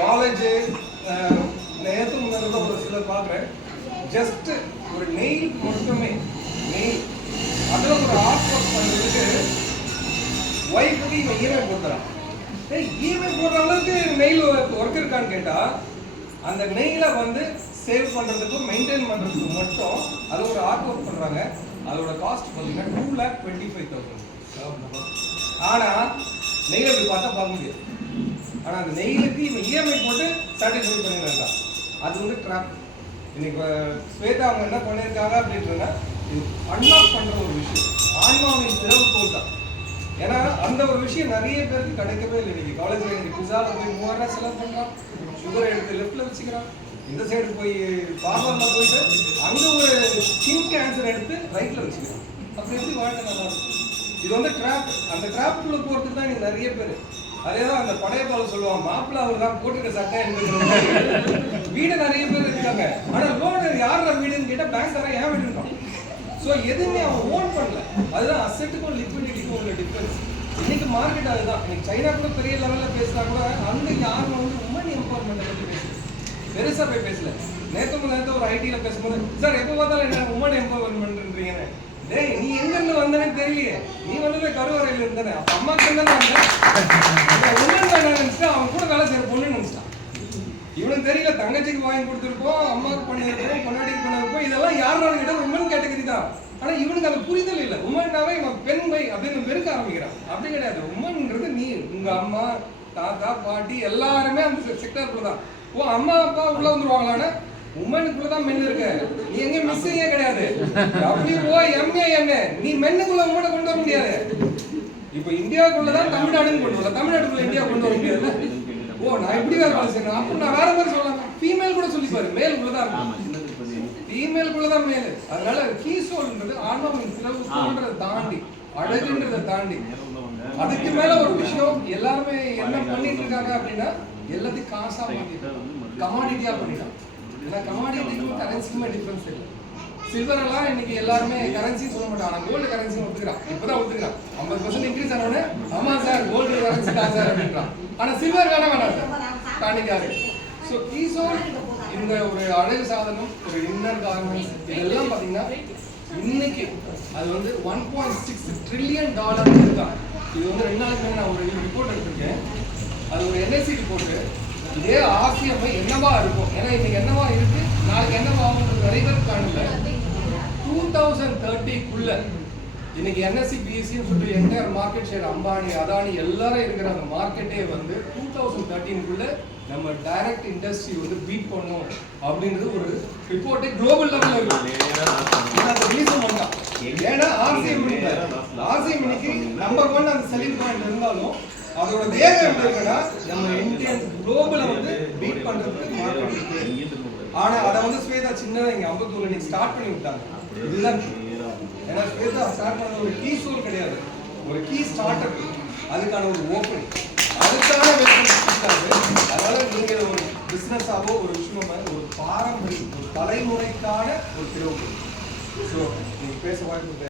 College நேற்று முன்னாடி ஒரு சிலர் பார்க்குறேன், ஜஸ்ட் ஒரு நெயில் மட்டுமே, நெயில் அதில் ஒரு ஆர்ட் ஒர்க் பண்ணுறதுக்கு ஒய்ஃபுக்கு இவன் இஎம்ஐ போட்டுறான். இஎம்ஐ போடுற அளவுக்கு நெயில் ஒர்க் இருக்கான்னு கேட்டால், அந்த நெயிலை வந்து சேவ் பண்ணுறதுக்கும் மெயின்டைன் பண்ணுறதுக்கும் மட்டும் அது ஒரு ஆர்ட் ஒர்க் பண்ணுறாங்க. அதோட காஸ்ட் பார்த்தீங்கன்னா 2,25,000. ஆனால் நெயில் அப்படி பார்த்தா பார்க்க முடியாது. ஆனால் அந்த நெயிலுக்கு இவன் இஎம்ஐ போட்டு சாட்டிஸ்ஃபை பண்ணிடுறான். அது வந்து ட்ராப். இன்னைக்கு ஸ்வேதா அவங்க என்ன பண்ணியிருக்காங்க அப்படின்றனா, இது அன்லாக் பண்ணுற ஒரு விஷயம், ஆன்மாவின் திறவுகோல் தான். ஏன்னா அந்த ஒரு விஷயம் நிறைய பேருக்கு கிடைக்கவே இல்லை. இன்னைக்கு காலேஜில் எனக்கு பிஸாவில் போய் 3000 செலவு பண்ணுறான், சுகர் எடுத்து லெஃப்டில் வச்சுக்கிறான், இந்த சைடு போய் பார்லரில் போயிட்டு அங்கே ஒரு ஸ்கின் கேன்சர் எடுத்து ரைட்டில் வச்சுக்கிறான். அப்படி எப்படி வாழ்க்கை நல்லா இருக்கும்? இது வந்து ட்ராப். அந்த ட்ராப்புக்குள்ளே போகிறதுக்கு தான் இன்னைக்கு நிறைய பேர். அதே தான் அந்த பழைய பால் சொல்லுவாங்க, மாப்பிள்ளை அவர் தான் போட்டுக்க சட்டை என்று. வீடு நிறைய பேர் இருக்காங்க, ஆனால் லோன் யாரோட வீடுன்னு கேட்டால் பேங்க் தர ஏன் வீடு இருக்கான். ஸோ எதுவுமே அவன் ஓன் பண்ணல. அதுதான் அசெட்டுக்கும் லிக்விடிட்டிக்கும் உள்ள டிஃபரன்ஸ். இன்னைக்கு மார்க்கெட் அதுதான். இன்னைக்கு சைனா கூட பெரிய லெவலில் பேசினா கூட அந்த யாரும் வந்து உமன் எம்பவர்மெண்ட்டை பற்றி பேசல, பெருசாக போய் பேசல. நேற்று ஒரு ஐடியில் பேசும்போது, சார் எப்போ பார்த்தாலும் என்ன உமன் எம்பவர்மெண்ட்ன்றீங்கன்னு. டேய், நீ எங்கிருந்து வந்தனே தெரியலையே, நீ வந்ததே கருவறையில் இருந்தானே, அப்போ அம்மாக்கு இருந்தானே நினைச்சிட்டா அவன் கூட வேலை செய்யற பொண்ணு நினைச்சிட்டான். இவனுக்கு தெரியல, தங்கச்சிக்கு வாங்கி கொடுத்துருப்போம், அம்மாவுக்கு பண்ணியிருப்போம், பொன்னாடிக்கு பண்ணிருப்போம், இதெல்லாம் யாரும் கிட்ட உமன் கேட்டகரி தான். ஆனா இவனுக்கு அது புரிதல் இல்லை. உமன்னாவே இவன் பெண் பை அப்படின்னு வெறுக்க ஆரம்பிக்கிறான். அப்படி கிடையாது. உமன்ன்றது நீ, உங்க அம்மா, தாத்தா, பாட்டி எல்லாருமே அந்த செக்டருக்குள்ள தான். ஓ, அம்மா அப்பா உள்ள வந்துருவாங்களான்னா உமனுக்குள்ளதான் மென் இருக்கு. நீ எங்க மிஸ்ஸிங்கே கிடையாது. WOMAN நீ மென்னுக்குள்ள உமனை கொண்டு வர முடியாது. இப்ப இந்தியாவுக்குள்ளதான் தமிழ்நாடுன்னு கொண்டு வரல, தமிழ்நாட்டுக்குள்ள இந்தியா கொண்டு வர முடியாது. ஓ, நான் இப்படி வேற வேலை செய்யணும் அப்ப நான் வேற மாதிரி சொல்லலாம். ஃபீமேல் கூட சொல்லிப்பாரு, மேல் உள்ளதான் இருக்கும், ஃபீமேலுக்குள்ளதான் மேல். அதனால கீசோல்ன்றது ஆன்மாவின் திறவுகோல்ன்றதை தாண்டி, அழகுன்றதை தாண்டி அதுக்கு மேல ஒரு விஷயம். எல்லாருமே என்ன பண்ணிட்டு இருக்காங்க அப்படின்னா, எல்லாத்தையும் காசா மாத்திட்டாங்க, கமாடிட்டியா பண்ணிட்டாங்க. ஏன்னா கமாடிட்டிக்கும் கரன்சிக்குமே டிஃபரன்ஸ் இல்லை. சில்வர் எல்லாம் இன்னைக்கு எல்லாருமே கரன்சி சொல்ல மாட்டாங்க, கோல்டு கரன்சி ஒத்துக்கிறான். இப்பதான் ஒத்துக்கிறான். 50% இன்க்ரீஸ் ஆனோடனே ஆமா சார் கோல்டு கரன்சி தான் சார் அப்படின்றான். ஆனா சில்வர் வேணாம் சார் தாண்டிக்காரு. ஸோ கீசோல் இந்த ஒரு அழகு சாதனம், ஒரு இன்னர் கார்மெண்ட்ஸ், இதெல்லாம் பார்த்தீங்கன்னா இன்னைக்கு அது வந்து $1.6 trillion இருக்காங்க. இது வந்து 2 நாளுக்கு மேலே நான் ஒரு ரிப்போர்ட் எடுத்திருக்கேன். அது ஒரு NSE ரிப்போர்ட்டு. இதே ஆசியம் என்னவா இருக்கும், ஏன்னா இன்னைக்கு என்னவா இருக்கு, நாளைக்கு என்னவா ஆகும் நிறைய பேர் காணல. 2030க்குள்ள இன்னைக்கு NSE BSEன்னு சொல்லிட்டு entire market share Ambani, Adani எல்லாரும் இருக்கிற அந்த மார்க்கெட்டே வந்து 2013க்குள்ள நம்ம டைரக்ட் இண்டஸ்ட்ரி வந்து பீட் பண்ணும் அப்படின்றது ஒரு ரிப்போர்ட்டே குளோபல் லெவலில் இருக்கு. ரிலீஸ் பண்ணலாம். ஏன்னா ஆர்சிஎம் இன்னைக்கு நம்பர் 1 அந்த செல்லிங் பாயிண்ட் இருந்தாலும் அதோட வேகம் எப்படி இருக்குன்னா, நம்ம இந்தியன் குளோபலை வந்து பீட் பண்றதுக்கு மார்க்கெட் இருக்கு. ஆனா அதை வந்து ஸ்வேதா சின்னதாக இங்க அம்பத்தூர்ல இன்னைக்கு ஸ்டார்ட் பண்ணி விட்டாங்க. இதுதான் ஏன்னா ஸ்வேதா ஸ்டார்ட் பண்ண ஒரு கீ சோல் கிடையாது, ஒரு கீ ஸ்டார்ட் அப். அதுக்கான ஒரு ஓப்பனிங், அதுக்கான அதனால நீங்க ஒரு பிசினஸாவோ ஒரு விஷயமா ஒரு பாரம்பரிய ஒரு தலைமுறைக்கான ஒரு திறவுகோல். ஸோ நீங்க பேச வாய்ப்பு